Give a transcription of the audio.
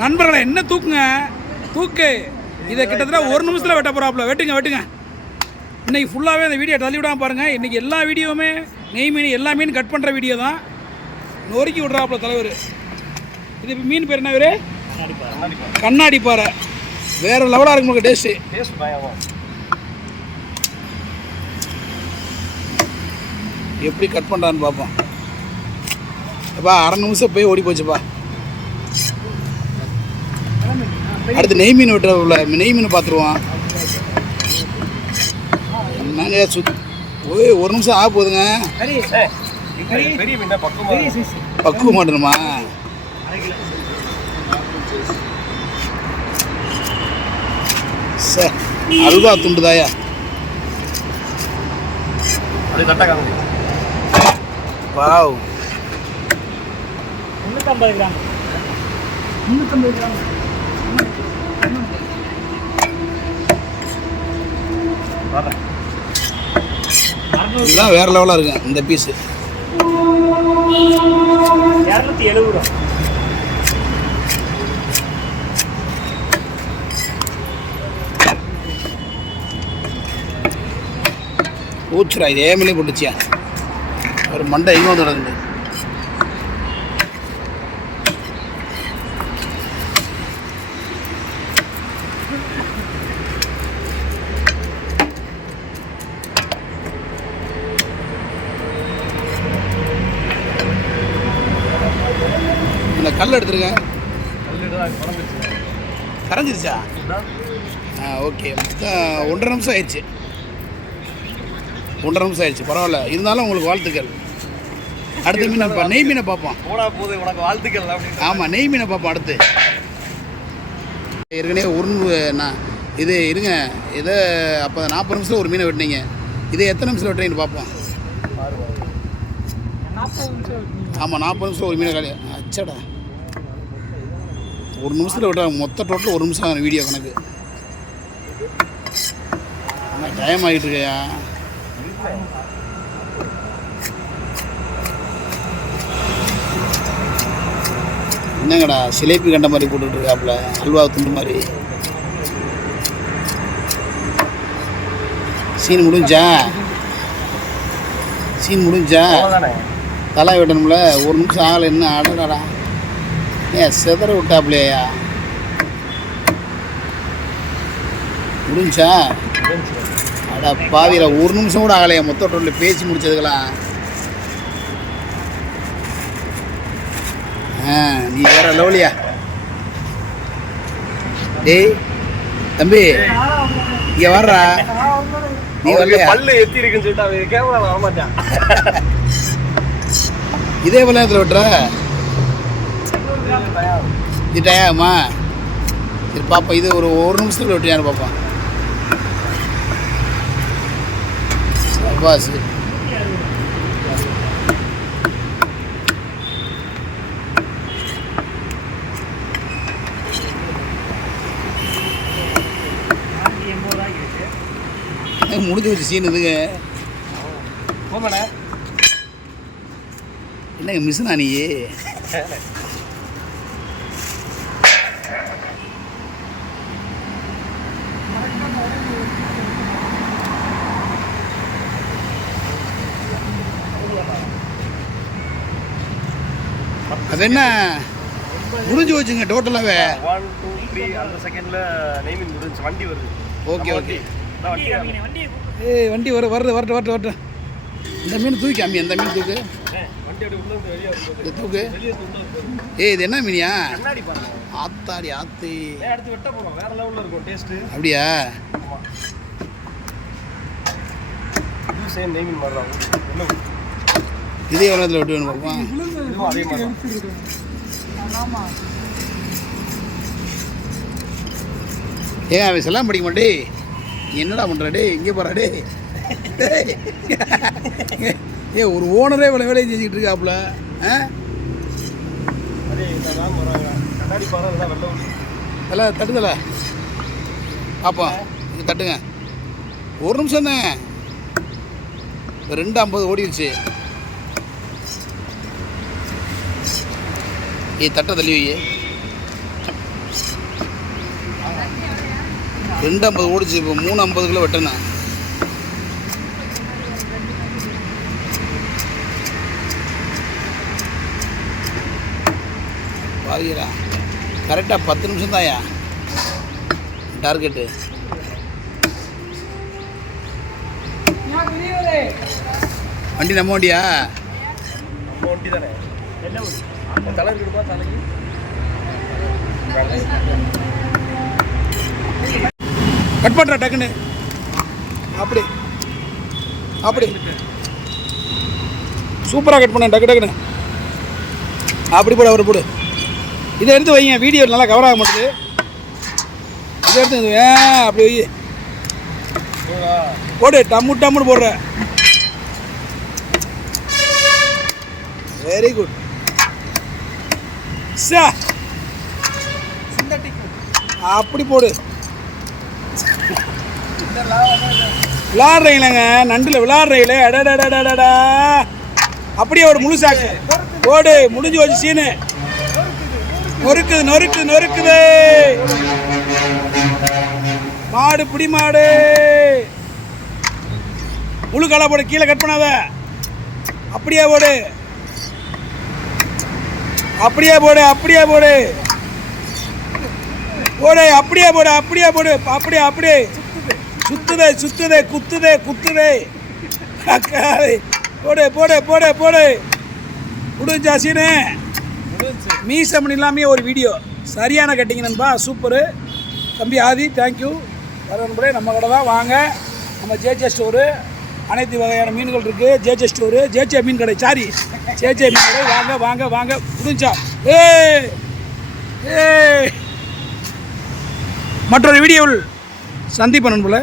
நண்பர்களை என்ன தூக்குங்க தூக்கு. இதை கிட்டத்தட்ட 1 நிமிஷத்தில் வெட்ட போகிறாப்புல. வெட்டுங்க. இன்றைக்கி ஃபுல்லாகவே அந்த வீடியோ தள்ளி விடாமல் பாருங்கள். இன்றைக்கி எல்லா வீடியோவுமே நெய் மீன் எல்லா மீன் கட் பண்ணுற வீடியோ தான். நொறுக்கி விட்றாப்புல தலைவர். இது மீன் பேர் என்ன பேர்? கண்ணாடி பாறை. வேறு லெவலாக இருக்கும் உங்களுக்கு டேஸ்ட்டு. எப்படி கட் பண்ணுறான்னு பார்ப்போம். அப்பா 1/2 நிமிஷம் போய் ஓடி போச்சுப்பா. அடுத்து நெய் மீன் வெட்டுறதுல நெய் மீன் பார்த்துருவோம். என்னங்க போய் 1 நிமிஷம் ஆக போகுதுங்க. பக்குவ மாட்டணுமா? சார் அல்வா துண்டுதாயா? Wow 350 gram. இதெல்லாம் வேற லெவலாக இருக்கும். இந்த பீஸு 270 ரூபா. ஊச்சுரா இதே மேலே போட்டுச்சியா? ஒரு மண்டை எங்கே வந்து நடக்குது. இந்த கல் எடுத்துருங்க. கரைஞ்சிருச்சா? ஓகே. 1.5 நிமிஷம் ஆயிடுச்சு. 1.5 நிமிஷம் ஆயிடுச்சு. பரவாயில்ல. இருந்தாலும் உங்களுக்கு வாழ்த்துக்கள். அடுத்த மீன் நெய் மீனை பார்ப்போம். உனக்கு வாழ்த்துக்கள். ஆமாம், நெய் மீனை பார்ப்போம் அடுத்து. ஏற்கனவே நான் இது இருங்க. இதை அப்போ 40 நிமிஷத்தில் ஒரு மீனை வெட்டினீங்க. இதை எத்தனை நிமிஷத்தில் வெட்டுறீங்கன்னு பார்ப்போம். ஆமாம், 40 நிமிஷம் ஒரு மீனை காலி. அச்சடா 1 நிமிஷத்தில் விட்டா மொத்த டோட்டல் 1 நிமிஷம் ஆகும் வீடியோ கணக்கு. ஆனால் டைம் ஆகிட்டு இருக்கையா? என்னங்கடா சிலேபி கண்ட மாதிரி போட்டுட்ருக்காப்புல, அல்வா துண்டு மாதிரி. சீன் முடிஞ்சா தலை வெட்டணும்ல. 1 நிமிஷம் ஆகலை. என்ன ஆடடாடா ஏன் செதற விட்டாப்புலையா? முடிஞ்சா அடா பாவியில் 1 நிமிஷம் கூட ஆகலையா மொத்த டோட்டல் பேசி முடிச்சதுக்கெல்லாம். நீ வேற லெவலியா? டேய் தம்பி இங்கே வர்றா. நீ வரலையா? பல்லு எத்தி இருக்குன்னு சொல்லிட்டு கேமரா வர மாட்டேன். இதே விளையாட்டுல விட்டுற இது டயாமா? சரி பாப்பா, இது ஒரு 1 நிமிஷத்தில் விட்டுறியான்னு பாப்பா. பாஸ் முடிஞ்சு வச்சு சீன் இதுங்க. என்னங்க மிஸ்னா நீ? அது என்ன முடிஞ்சு வச்சுங்க டோட்டலாகவே? 1 2 3 அந்த செகண்டில் நெய் மீன் முடிஞ்சு வண்டி வருது. ஓகே. வண்டி வரட்டும். இந்த மீன் தூக்கி அம்மி. அந்த மீன் தூக்கு. தூக்கு. இது என்ன மீனியா? ஆத்தாடி ஆத்தி. அடுத்து வெட்ட போகிறோம். வேற லெவலில் இருக்கும் டேஸ்ட்டு. அப்படியா? இது சேம் நெய் மீன் மாதிரி தான். இதே எவ்வளோத்தில் வெட்டு வேணும் பார்ப்போம். இதுவும் அதே மாதிரி ஏன் அவன் செல்லாம் படிக்க மாட்டே? என்னடா பண்ணுற டே? இங்கே போகிறா டே? ஒரு ஓனரே இவ்வளோ வேலையை செஞ்சுக்கிட்டு இருக்காப்புல. எல்லாம் தட்டுதல பாப்பா. இது தட்டுங்க. 1 நிமிஷம் தான். 2:50 ஓடிடுச்சு. தட்டை தள்ளி வை. 250 ஓடிச்சு. இப்போ 350 கிலோ வெட்டணும். பாருங்கடா, கரெக்டாக 10 நிமிஷம் தான்யா டார்கெட்டு. வண்டி நம்ம வண்டியா? நம்ம வண்டி தானே. என்ன வண்டி? தலை இருக்குப்பா, தலைக்கு கட் பண்ணுற டக்குன்னு. அப்படி அப்படி சூப்பராக கட் பண்ண டக்கு டக்குன்னு. அப்படி போடு, அவர் போடு. இதை எடுத்து வைங்க, வீடியோ நல்லா கவர் ஆக மாட்டேது. இதை எடுத்து அப்படி வை, போடு. டம்மு டம்முன்னு போடுற. வெரி குட் சா. அப்படி போடு. விளாட்றீங்களேங்க, நண்டில் விளாட்றீங்களே. அடடடடடா. அப்படியே ஒரு முழு சாக்கு போடு. முடிஞ்சு வச்சு சீனு. நொறுக்குது நொறுக்குது நொறுக்குது. மாடு பிடி மாடு. முழு களை போடு, கீழே கட் பண்ணாத. அப்படியே போடு, அப்படியே போடு, அப்படியே போடு போடு, அப்படியே போடு, அப்படியே போடு. அப்படியே அப்படியே சுத்துதே சுத்துதே, குத்துதே குத்துதே. போடு போடு போடு போடு. முடிஞ்சா சீனு. மீசம் இல்லாமே ஒரு வீடியோ சரியான கட்டிங் நண்பா. சூப்பரு தம்பி ஆதி, தேங்க்யூ. வர நண்பரே, நம்ம கடை தான், வாங்க. நம்ம ஜேஜே ஸ்டோரு, அனைத்து வகையான மீன்கள் இருக்குது. ஜேஜே ஸ்டோரு, ஜேஜே மீன் கடை, சாரி ஜேஜே மீன் கடை. வாங்க வாங்க வாங்க. முடிஞ்சா மற்றொரு வீடியோவில் சந்திப்பேன் நண்பர்களே.